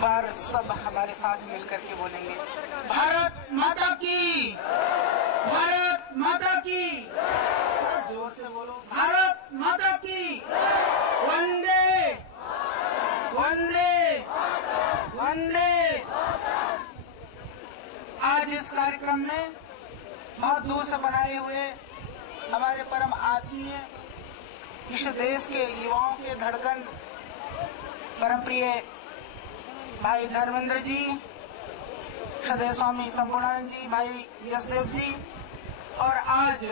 बार सब हमारे साथ मिलकर के बोलेंगे, भारत माता की, भारत माता की। थोड़ा जोर से बोलो, भारत माता की। वंदे वंदे वंदे। आज इस कार्यक्रम में बहुत दूर से बनाए हुए हमारे परम आत्मीय इस देश के युवाओं के धड़कन परम प्रिय भाई धर्मेंद्र जी, सदैव स्वामी संपूर्णानंद जी, भाई यशदेव जी, और आज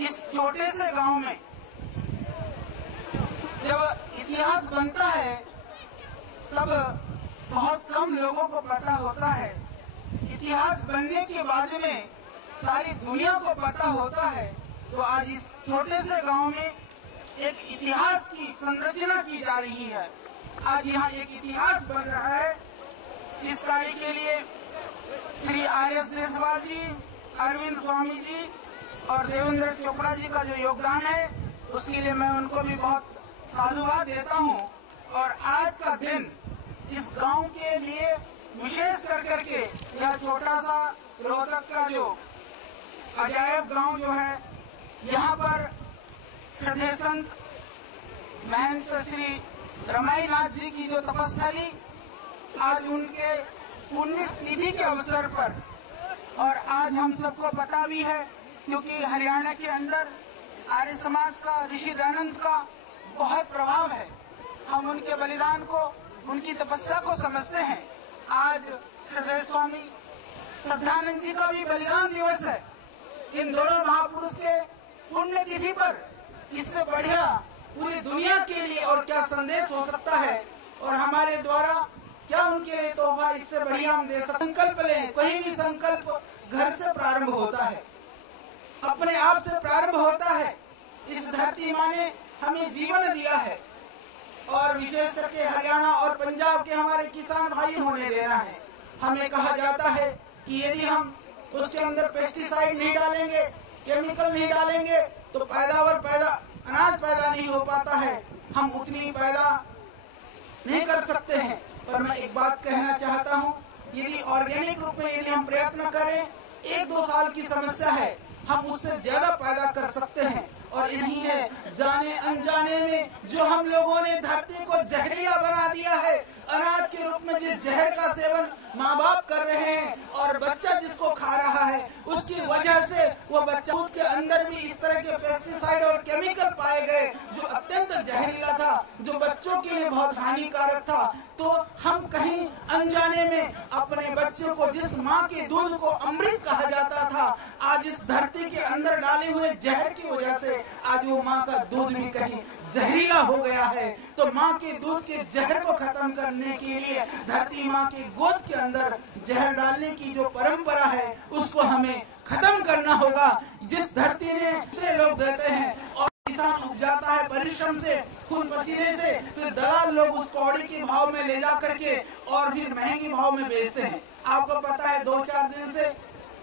इस छोटे से गांव में जब इतिहास बनता है तब बहुत कम लोगों को पता होता है। इतिहास बनने के बाद में सारी दुनिया को पता होता है। तो आज इस छोटे से गांव में एक इतिहास की संरचना की जा रही है। आज यहाँ एक इतिहास बन रहा है। इस कार्य के लिए श्री आर.एस. देशवाल जी, अरविंद स्वामी जी और देवेंद्र चोपड़ा जी का जो योगदान है उसके लिए मैं उनको भी बहुत साधुवाद देता हूँ। और आज का दिन इस गांव के लिए विशेष कर के यह छोटा सा रोहतक का जो अजायब गांव जो है, यहाँ पर श्रद्धेय संत महंत श्री रमाई नाथ जी की जो तपस्थली आज उनके पुण्य तिथि के अवसर पर, और आज हम सबको पता भी है क्योंकि हरियाणा के अंदर आर्य समाज का, ऋषि दयानंद का बहुत प्रभाव है। हम उनके बलिदान को, उनकी तपस्या को समझते हैं। आज सदैव स्वामी श्रद्धानंद जी का भी बलिदान दिवस है। इन दोनों महापुरुष के पुण्य तिथि पर इससे बढ़िया पूरी दुनिया के लिए और क्या संदेश हो सकता है, और हमारे द्वारा क्या उनके लिए तोहफा इससे बढ़िया हम दे सकते। संकल्प लें, कोई भी संकल्प घर से प्रारंभ होता है, अपने आप से प्रारंभ होता है। इस धरती माँ ने हमें जीवन दिया है और विशेष करके हरियाणा और पंजाब के हमारे किसान भाई होने देना है। हमें कहा जाता है कि यदि हम उसके अंदर पेस्टिसाइड नहीं डालेंगे, केमिकल नहीं डालेंगे तो अनाज पैदा नहीं हो पाता है, हम उतनी पैदा नहीं कर सकते हैं। पर मैं एक बात कहना चाहता हूँ, यदि ऑर्गेनिक रूप में यदि हम प्रयत्न करें, 1-2 साल की समस्या है, हम उससे ज्यादा पैदा कर सकते हैं। और यही है जाने अनजाने में जो हम लोगों ने धरती को जहरीला बना दिया है। अनाज के रूप में जिस जहर का सेवन माँ बाप कर रहे हैं और बच्चा जिसको खा रहा है, उसकी वजह से वो बच्चा दूध के अंदर भी इस तरह के पेस्टिसाइड और केमिकल पाए गए जो अत्यंत जहरीला था, जो बच्चों के लिए बहुत हानिकारक था। तो हम कहीं अनजाने में अपने बच्चे को, जिस माँ के दूध को अमृत कहा जाता था, आज इस धरती के अंदर डाले हुए जहर की वजह से आज वो माँ का दूध भी कहीं जहरीला हो गया है। तो माँ के दूध के जहर को खत्म करने के लिए धरती माँ की गोद के अंदर जहर डालने की जो परंपरा है उसको हमें खत्म करना होगा। जिस धरती ने दूसरे लोग देते हैं और किसान उपजाता है परिश्रम से, खून पसीने से, फिर दलाल लोग उस कौड़ी के भाव में ले जा करके और फिर महंगी भाव में बेचते हैं। आपको पता है 2-4 दिन से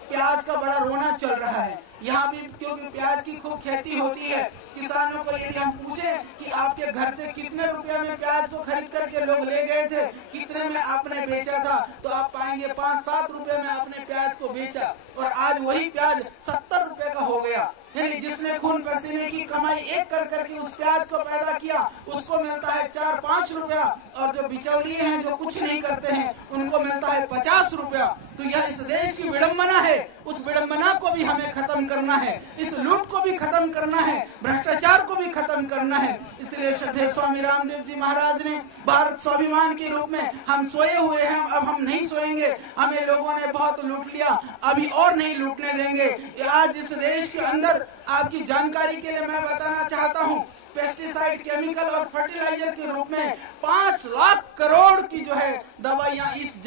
प्याज का बड़ा रोना चल रहा है यहाँ भी, क्योंकि प्याज की खूब खेती होती है। किसानों को यदि हम पूछें कि आपके घर से कितने रुपए में प्याज को खरीद करके लोग ले गए थे, कितने में आपने बेचा था, तो आप पाएंगे 5-7 रुपए में आपने प्याज को बेचा, और आज वही प्याज 70 रुपए का हो गया। यानी जिसने खून पसीने की कमाई एक कर करके उस प्याज को पैदा किया, उसको मिलता है 4-5 रुपया, और जो बिचौलिए हैं जो कुछ नहीं करते हैं उनको मिलता है 50 रुपया। तो यह इस देश की विडम्बना है। उस विडम्बना को भी हमें खत्म करना है, इस लूट को भी खत्म करना है, भ्रष्टाचार को भी खत्म करना है। इसलिए श्रद्धेय स्वामी रामदेव जी महाराज ने भारत स्वाभिमान के रूप में, हम सोए हुए हैं, अब हम नहीं सोएंगे, हमें लोगों ने बहुत लूट लिया, अभी और नहीं लूटने देंगे। आज इस देश के अंदर आपकी जानकारी के लिए मैं बताना चाहता हूँ, पेस्टिसाइड, केमिकल और फर्टिलाइजर के रूप में 5 लाख करोड़ की जो है दवाइयाँ इस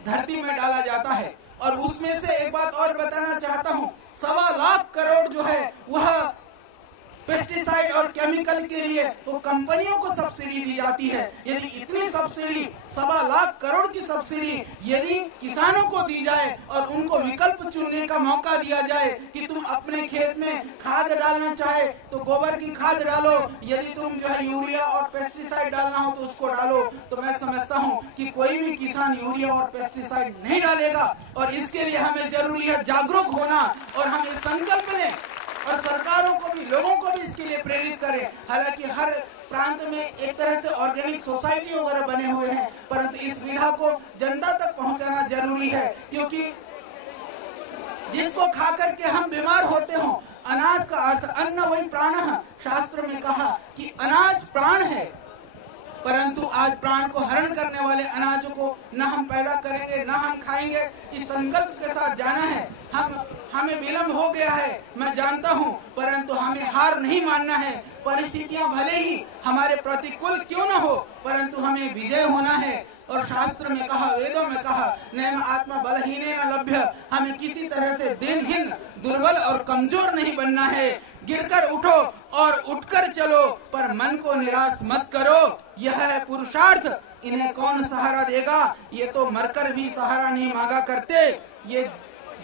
धरती में डाला जाता है। और उसमें से एक बात और बताना चाहता हूँ, 1.25 लाख करोड़ जो है वह पेस्टिसाइड और केमिकल के लिए तो कंपनियों को सब्सिडी दी जाती है। यदि इतनी सब्सिडी, 1.25 लाख करोड़ की सब्सिडी यदि किसानों को दी जाए और उनको विकल्प चुनने का मौका दिया जाए कि तुम अपने खेत में खाद डालना चाहे तो गोबर की खाद डालो, यदि तुम जो है यूरिया और पेस्टिसाइड डालना हो तो उसको डालो। तो मैं समझता हूं कि कोई भी किसान यूरिया और पेस्टिसाइड नहीं डालेगा, और इसके लिए हमें जरूरी है जागरूक होना, और हम इस संकल्प लें और सरकारों को भी, लोगों को भी इसके लिए प्रेरित करें। हालांकि हर प्रांत में एक तरह से ऑर्गेनिक सोसाइटी वगैरह बने हुए हैं, परंतु इस विधा को जनता तक पहुंचाना जरूरी है, क्योंकि जिसको खा करके हम बीमार होते हो, अनाज का अर्थ अन्न वही प्राण है। शास्त्र में कहा कि अनाज प्राण है, परंतु आज प्राण को हरण करने वाले अनाज को न हम पैदा करेंगे न हम खाएंगे। इस संकल्प के साथ जाना है। हमें विलम्ब हो गया है, मैं जानता हूं, परंतु हमें हार नहीं मानना है। परिस्थितियां भले ही हमारे प्रतिकूल क्यों न हो, परंतु हमें विजय होना है। और शास्त्र में कहा, वेदों में कहा, नैम आत्मा बलहीने न लभ्य, हमें किसी तरह से दिनहीन, दुर्बल और कमजोर नहीं बनना है। गिरकर उठो और उठकर चलो, पर मन को निराश मत करो, यह है पुरुषार्थ। इन्हें कौन सहारा देगा, ये तो मरकर भी सहारा नहीं मांगा करते। ये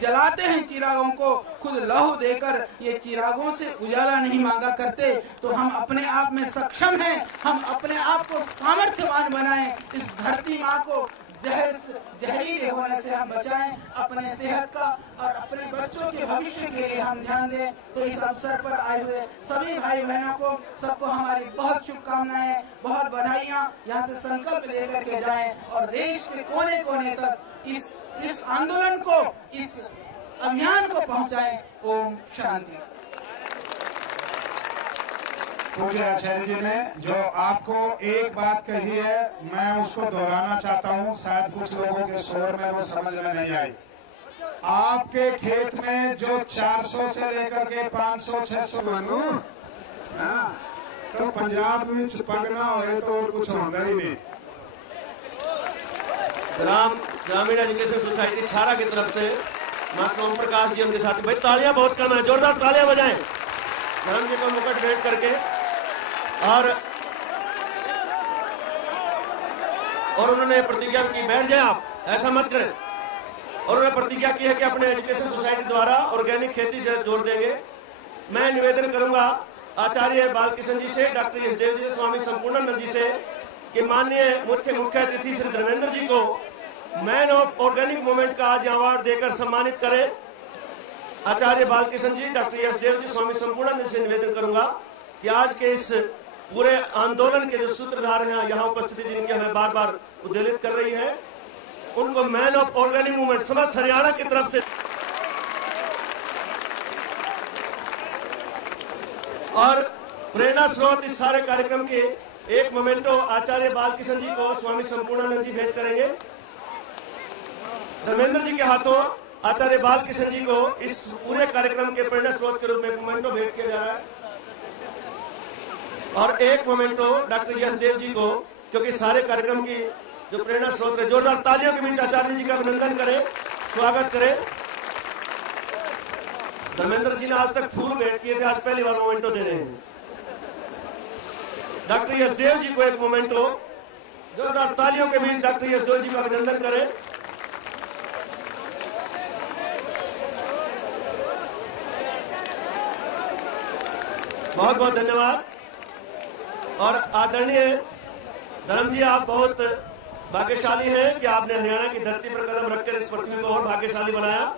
जलाते हैं चिरागों को, खुद लहू देकर ये चिरागों से उजाला नहीं मांगा करते। तो हम अपने आप में सक्षम हैं, हम अपने आप को सामर्थ्यवान बनाएं, इस धरती माँ को जहरीले होने से हम बचाएं, अपने सेहत का और अपने बच्चों के भविष्य के लिए हम ध्यान दें। तो इस अवसर पर आए हुए सभी भाई बहनों को, सबको हमारी बहुत शुभकामनाएं, बहुत बधाइयां। यहाँ से संकल्प लेकर के जाएं और देश के कोने कोने तक इस आंदोलन को, इस अभियान को पहुंचाएं। ओम शांति। पूज्य आचार्य जी ने जो आपको एक बात कही है, मैं उसको दोहराना चाहता हूँ, शायद कुछ लोगों के शोर में वो समझ में नहीं आई। आपके खेत में जो 400 से लेकर के 500-600 बनू, तो पंजाब में पगना हो तो और कुछ होता ही नहीं। ग्रामीण एजुकेशन सोसाइटी छारा की तरफ से महात्मा ओम प्रकाश जी उनके साथ, भाई तालियां बहुत कम है, जोरदार तालियां बजाएं धर्म जी को मुकुट भेंट करके। और उन्होंने प्रतिज्ञा की, बैठ जाए आप, ऐसा मत करें। और उन्होंने प्रतिज्ञा की है कि अपने एजुकेशन सोसाइटी द्वारा ऑर्गेनिक खेती से जोड़ देंगे। मैं निवेदन करूंगा आचार्य बालकृष्ण जी से, डॉक्टर यशदेव जी, स्वामी संपूर्णानंद जी से कि माननीय मुख्य अतिथि श्री धर्मेंद्र जी को मैन ऑफ ऑर्गेनिक मूवमेंट का आज अवार्ड देकर सम्मानित करें। आचार्य बालकृष्ण जी, डॉक्टर यशदेव जी, स्वामी संपूर्णानंद से निवेदन करूंगा कि आज के इस पूरे आंदोलन के जो सूत्रधार हैं, यहाँ उपस्थिति जिनकी हमें बार बार उद्वेलित कर रही है, उनको मैन ऑफ ऑर्गेनिक मूवमेंट समस्त हरियाणा की तरफ से और प्रेरणा स्रोत इस सारे कार्यक्रम के एक मोमेंटो आचार्य बालकृष्ण जी को स्वामी संपूर्णानंद जी भेंट करेंगे। धर्मेंद्र जी के हाथों आचार्य बालकृष्ण जी को इस पूरे कार्यक्रम के प्रेरणा स्रोत के रूप में मोमेंटो भेंट किया जा रहा है, और एक मोमेंटो डॉक्टर यशदेव जी को, क्योंकि सारे कार्यक्रम की जो प्रेरणा स्रोत है। जोरदार तालियों के बीच आचार्य जी का अभिनंदन करें, स्वागत करें। धर्मेंद्र जी ने आज तक फूल भेंट किए थे, आज पहली बार मोमेंटो दे रहे हैं। डॉक्टर यशदेव जी को एक मोमेंटो, जोरदार तालियों के बीच डॉक्टर यशदेव जी का अभिनंदन करें। बहुत बहुत धन्यवाद। और आदरणीय धर्म जी, आप बहुत भाग्यशाली हैं कि आपने हरियाणा की धरती पर कदम रखकर इस पृथ्वी को और भाग्यशाली बनाया।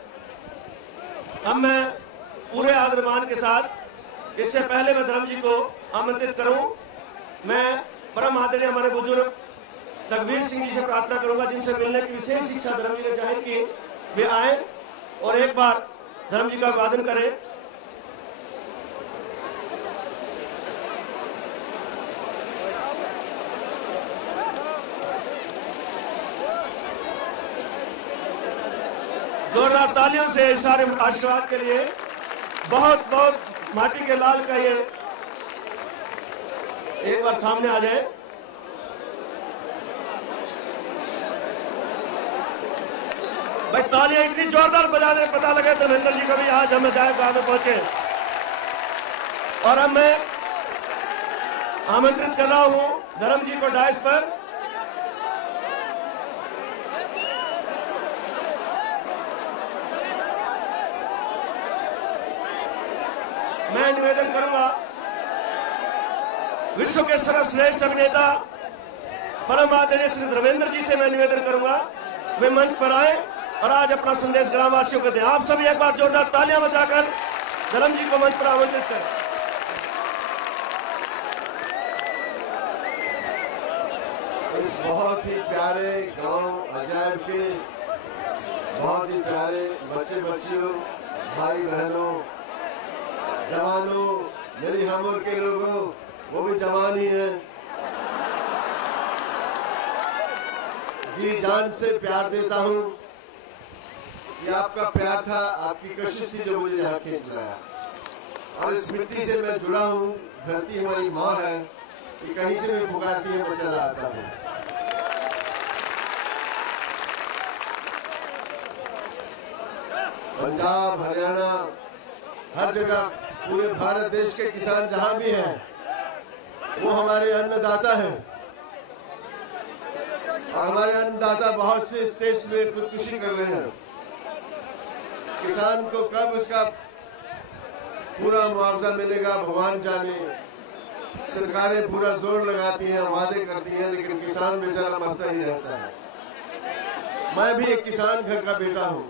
अब मैं पूरे आदरमान के साथ, इससे पहले मैं धर्म जी को आमंत्रित करूं, मैं परम आदरणीय हमारे बुजुर्ग रघुवीर सिंह जी से प्रार्थना करूंगा, जिनसे मिलने की विशेष इच्छा धर्म जी ने जाहिर की, वे आए और एक बार धर्म जी का अभिवादन करें। जोरदार तालियों से सारे आशीर्वाद के लिए बहुत बहुत माटी के लाल का ये एक बार सामने आ जाए। भाई तालियां इतनी जोरदार बजा दे, पता लगे धर्मेंद्र जी कभी आज हमें जाए गांव में पहुंचे। और अब मैं आमंत्रित कर रहा हूं धर्म जी को डायस पर। मैं निवेदन करूंगा विश्व के सर्वश्रेष्ठ अभिनेता परम आदरणीय श्री धर्मेंद्र जी से मैं निवेदन करूंगा वे मंच पर आए और आज अपना संदेश ग्रामवासियों को दें। आप सभी एक बार जोरदार तालियां बजाकर धर्म जी को मंच पर आमंत्रित करें। इस बहुत ही प्यारे गांव अजायब के बहुत ही प्यारे बच्चे बच्चियों, भाई बहनों, जवानों, मेरी हमर के लोगों, वो भी जवान ही है, जी जान से प्यार देता हूं। ये आपका प्यार था, आपकी कशिश थी जो मुझे यहाँ खींच लाया, और इस मिट्टी से मैं जुड़ा हूं। धरती हमारी माँ है, ये कहीं से भी पुकारती है, मैं चला आता हूं। पंजाब, हरियाणा, हर जगह, पूरे भारत देश के किसान जहां भी हैं, वो हमारे अन्नदाता हैं, और हमारे अन्नदाता बहुत से स्टेट्स में खुदकुशी कर रहे हैं। किसान को कब उसका पूरा मुआवजा मिलेगा भगवान जाने। सरकारें पूरा जोर लगाती हैं, वादे करती हैं, लेकिन किसान बेचारा मरता ही रहता है। मैं भी एक किसान घर का बेटा हूं।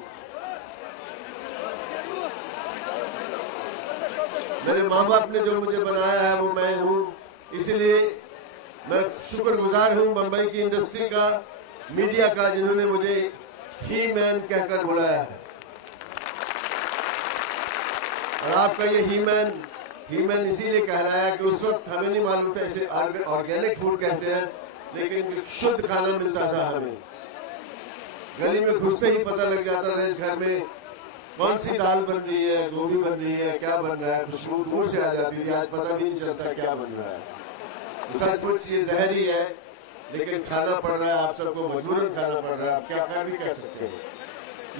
मेरे माँ बाप ने जो मुझे बनाया है वो मैं हूं, इसलिए मैं शुक्रगुजार हूं बंबई की इंडस्ट्री का, मीडिया का, जिन्होंने मुझे ही मैन कहकर बुलाया है। और आपका ये ही मैन इसीलिए कहलाया कि उस वक्त हमें नहीं मालूम था, इसे ऑर्गेनिक फूड कहते हैं, लेकिन शुद्ध खाना मिलता था हमें। गली में घुसते ही पता लग जाता था इस घर में कौन सी दाल बन रही है, गोभी बन रही है, क्या बन रहा है, खुशबू दूर से आ जाती थी। आज पता भी नहीं चलता क्या बन रहा है। सचमुच ये जहरी है, लेकिन खाना पड़ रहा है, आप सबको मजबूरन खाना पड़ रहा है। आप क्या भी कह सकते हैं।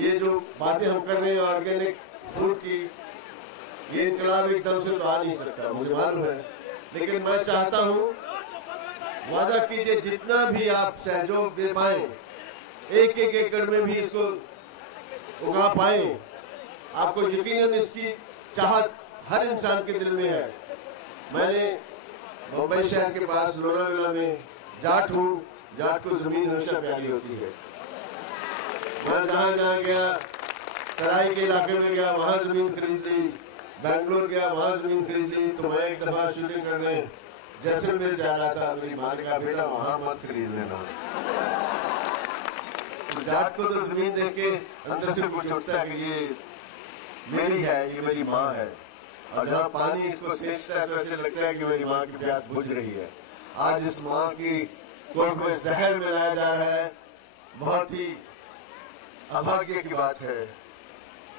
ये जो बातें हम कर रहे हैं ऑर्गेनिक फूड की, ये इनकलाब एकदम से तो आ नहीं सकता, मुझे मालूम है, लेकिन मैं चाहता हूं, वादा कीजिए जितना भी आप सहयोग दे पाए, एक एक एकड़ में भी इसको उगा पाए। आपको यकीनन इसकी चाहत हर इंसान के दिल में है। मैंने मुंबई शहर के पास लोनावाला में जाट हूँ, जाट को जमीन हमेशा प्यारी होती है। मैं जहाँ गया, तराई के इलाके में गया, वहां जमीन खरीद ली, बैंगलोर गया, वहां जमीन खरीद ली। तो मैं एक दफा शूटिंग करने जैसलमेर जा रहा था, मेरी माँ ने कहा बेटा वहां मत खरीद लेना। तो जाट को तो जमीन देख के अंदर से कुछ उठता है कि ये मेरी है, ये मेरी माँ है, और जहाँ पानी इसको सेचता है तो ऐसे लगता है कि मेरी माँ की प्यास बुझ रही है। आज इस माँ की कोख में जहर मिलाया जा रहा है, बहुत ही अभाग्य की बात है,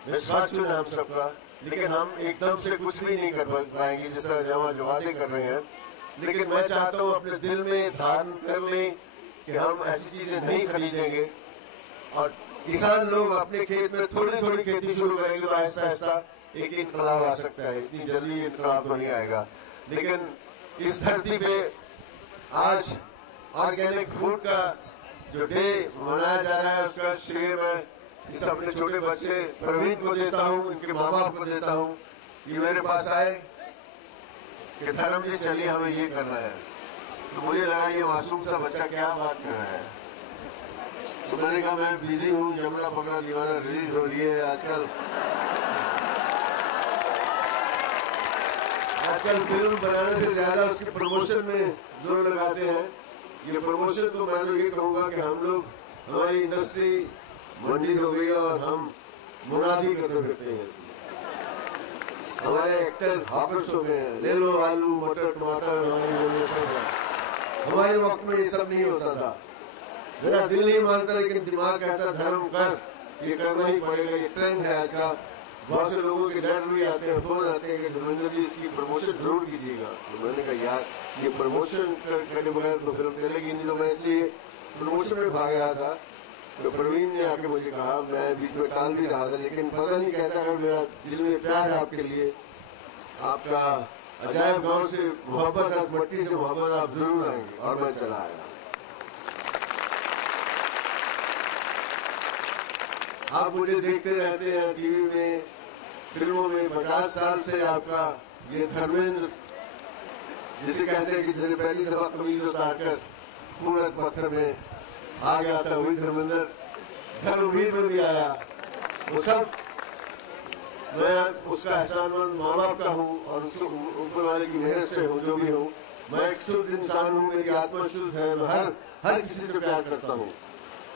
मिसफॉर्चून है हम सबका। लेकिन हम एकदम से कुछ भी नहीं कर पाएंगे, जिस तरह जमा जो वादे कर रहे हैं। लेकिन मैं चाहता हूँ अपने दिल में धारण कर लें कि हम ऐसी चीजें नहीं खरीदेंगे, और किसान लोग अपने खेत में थोड़ी थोड़ी खेती शुरू करेंगे तो आहिस्ता आहिस्ता एक इनकलाब आ सकता है। इतनी जल्दी इनकलाब तो नहीं आएगा, लेकिन इस धरती पे आज ऑर्गेनिक फूड का जो डे मनाया जा रहा है, उसका श्रेय मैं इस अपने छोटे बच्चे प्रवीण को देता हूँ, इनके माँ बाप को देता हूँ। ये मेरे पास आए कि धर्म जी चलिए हमें ये करना है, तो मुझे लगा ये मासूम सा बच्चा क्या बात कर रहा है। तो मैंने कहा मैं बिजी हूँ, यमुना पकड़ा दीवाना रिलीज हो रही है आजकल फिल्म बनाने से ज्यादा उसके प्रमोशन में जोर लगाते हैं। ये प्रमोशन तो मैं तो ये कहूँगा कि हम लोग, हमारी इंडस्ट्री मंडी हो गई और हम मुनादी करते फिरते हैं। हमारे एक्टर हॉकर्स हो गए हैं, ले लो आलू मटर टमाटर, हमारे वक्त में ये सब नहीं होता था। मेरा दिल नहीं मानता, लेकिन दिमाग कहता धर्म कर, ये करना ही पड़ेगा, ये ट्रेंड है आज का। बहुत से लोगों के लेटर भी आते हैं, फोन आते हैं कि धर्मेंद्र जी इसकी प्रमोशन जरूर कीजिएगा। तो मैंने कहा यार ये प्रमोशन करने बगैर तो फिल्म चलेगी नहीं। तो मैं इसलिए प्रमोशन में भाग रहा था, तो प्रवीण ने आके मुझे कहा, मैं बीच में टाल भी रहा था, लेकिन पता नहीं कहता अगर मेरा दिल में प्यार है आपके लिए, आपका अजायब गांव से मोहब्बत है, मट्टी से मोहब्बत, आप जरूर आएंगे। और मैं चला आया। आप मुझे देखते रहते हैं टीवी में, फिल्मों में। 50 साल से आपका ये धर्मेंद्र जिसे कहते हैं कि जिसने पहली दफा कमीज उतारकर पूरा पत्थर में आ गया था, वही धर्मेंद्र धर्मवीर में भी आया। वो सब मैं उसका एहसानमंद माँ बाप का हूँ और ऊपर वाले की मेहनत से हूँ जो भी हूँ। मैं एक शुद्ध इंसान हूँ, मेरी आत्मा शुद्ध है, मैं हर किसी से प्यार करता हूँ।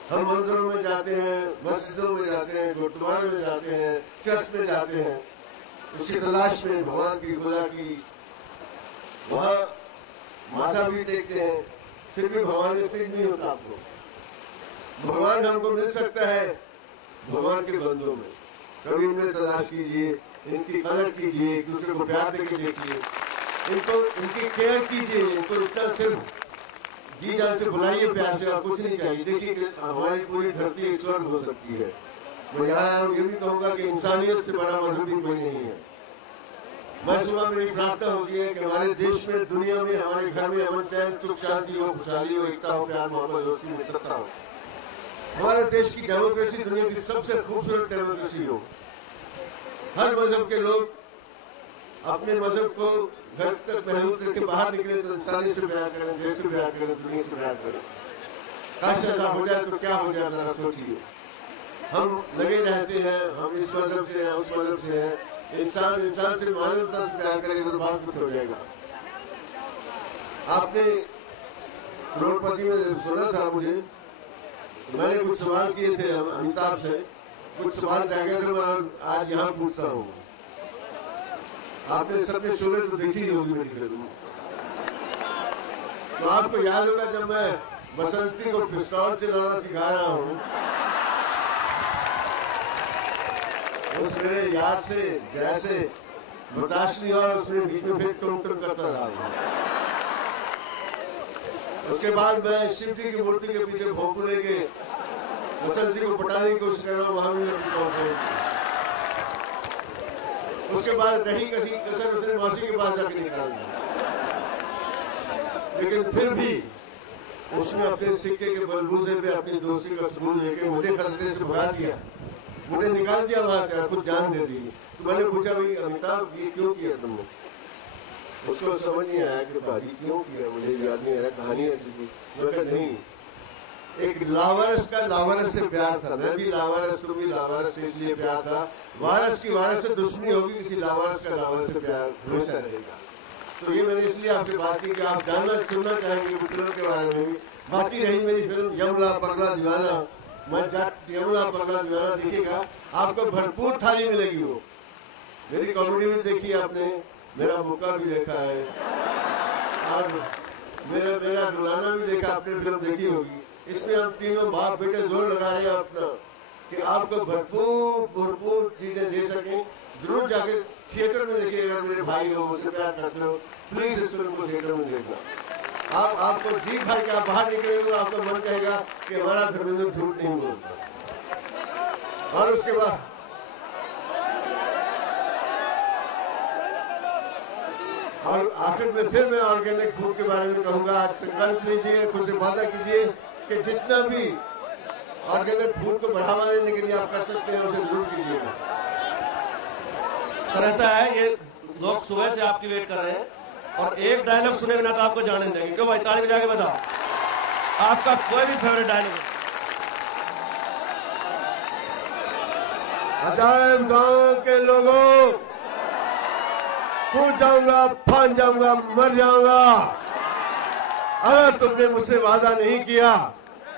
हम मंदिरों में जाते हैं, मस्जिदों में जाते हैं, गुरुद्वारे में जाते हैं, चर्च में जाते हैं, उसकी तलाश में भगवान की खुदा की, वहाँ माथा भी टेकते हैं, फिर भी भगवान ने फिट नहीं होता आपको। भगवान हमको मिल सकता है भगवान के बंदों में। कभी इनमें तलाश कीजिए, इनकी कदर कीजिए, एक दूसरे को प्यार देके देखिए, इनकी केयर कीजिए, इनको इतना सिर्फ जी जान से बुलाइए प्यार से, और कुछ नहीं चाहिए। देखिए कि हमारी पूरी धरती एक स्वर्ग हो सकती है। मैं यहाँ ये भी कहूँगा कि इंसानियत से बड़ा मजहब भी कोई नहीं है। मैं सुबह मेरी प्रार्थना होती है कि हमारे देश में, दुनिया में, हमारे घर में अमन चैन सुख शांति हो, खुशहाली हो, एकता हो, प्यार मोहब्बत दोस्ती मित्रता हो। हमारे देश की डेमोक्रेसी दुनिया की सबसे खूबसूरत डेमोक्रेसी हो। हर मजहब के लोग अपने मजहब को घर तक महदूद करके बाहर निकले तो इंसानी से प्यार करें, देश से प्यार करें, दुनिया से प्यार करें। काश ऐसा हो जाए तो क्या हो जाए, जरा सोचिए। हम लगे रहते हैं, हम इस मजहब से हैं, उस मजहब से हैं। इंसान से मानवता से प्यार करेगा तो बहुत कुछ हो जाएगा। आपने करोड़पति में सुना था मुझे, तो मैंने कुछ सवाल किए थे अमिताभ से, कुछ सवाल रह गए थे, मैं आज यहाँ पूछता हूँ। आपने सबने शोले तो देखी होगी मेरी फिल्म, तो आपको याद होगा जब मैं बसंती को पिस्तौल चलाना सिखा रहा हूँ, उस मेरे याद से जैसे बर्दाश्त नहीं हुआ, उसने बीच में फिर टुम करता रहा। उसके बाद मैं शिव जी की मूर्ति के पीछे भोंपू लेके बसंत जी को पटाने की कोशिश कर रहा हूँ, वहां भी उसके बाद रही कसर उसने मौसी के पास जाके निकाल दिया। लेकिन फिर भी उसने अपने सिक्के के बलबूते पे अपनी दोस्ती का सबूत देके मुझे खतरे से भगा दिया, मुझे निकाल दिया वहां से, खुद जान दे दी। तो मैंने पूछा, भाई अमिताभ ये क्यों किया तुमने? उसको समझ नहीं आया कि भाजी क्यों किया, मुझे याद नहीं आ रहा, कहानी ऐसी थी। मैं नहीं, एक लावारस का लावारस से प्यार था, मैं भी लावारस, तुम भी लावारस, इसलिए प्यार था। वारस की वारस से दुश्मनी होगी, किसी लावारस का लावारस से प्यार हमेशा रहेगा। तो ये मैंने इसलिए आपसे बात की कि आप जानना सुनना चाहेंगे पुत्रों के बारे में भी। बाकी रही मेरी फिल्म यमला पगला दीवाना, मैं यमला पगला दीवाना देखिएगा, आपको भरपूर थाली मिलेगी। वो मेरी कॉमेडी भी देखी आपने, मेरा मुक्का भी देखा है, और मेरा रुलाना भी देखा, आपने फिल्म देखी होगी। इसमें हम तीनों बाप बेटे जोर लगा रहे हैं अपना कि आपको भरपूर चीजें दे सकें। जरूर जाके थिएटर में देखिए, अगर मेरे भाई हो, मुझसे प्यार करते हो, प्लीज इस फिल्म को थिएटर में देखना। आपको जी भाई का बाहर निकलेंगे तो आपका मन कहेगा कि हमारा धर्मेंद्र झूठ नहीं बोलता। और उसके बाद और आखिर में फिर मैं ऑर्गेनिक फूड के बारे में कहूंगा। आज संकल्प लीजिए, खुद से वादा कीजिए कि जितना भी ऑर्गेनिक फूड को बढ़ावा देने के लिए आप कर सकते हैं, उसे जरूर कीजिएगा। सर ऐसा है, ये लोग सुबह से आपकी वेट कर रहे हैं और एक डायलॉग सुने बिना तो आपको जाने देंगे। क्यों भाई, ताली बजा के बताओ आपका कोई भी फेवरेट डायलॉग। अजायब गांव के लोगों, कूद जाऊंगा, फान जाऊंगा, मर जाऊंगा, अगर तुमने मुझसे वादा नहीं किया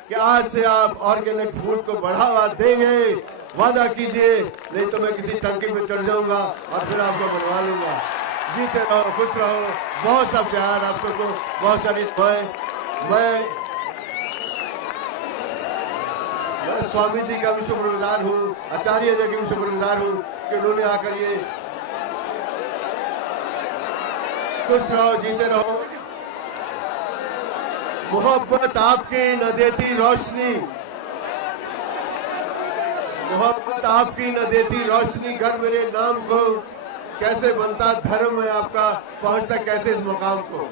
कि आज से आप ऑर्गेनिक फूड को बढ़ावा देंगे, वादा कीजिए, नहीं तो मैं किसी टंकी में चढ़ जाऊंगा और फिर आपको बनवा लूंगा। जीते रहो, खुश रहो, बहुत सा प्यार आप सबको, बहुत सारी दुआएं। मैं स्वामी जी का भी शुक्रगुजार हूँ, आचार्य जी की भी शुक्रगुजार हूँ कि उन्होंने आकर ये खुश रहो, जीते रहो। मोहब्बत आपकी न देती रोशनी, मोहब्बत आपकी न देती रोशनी, घर मेरे नाम को कैसे बनता धर्म है आपका, पहुंचता कैसे इस मुकाम को।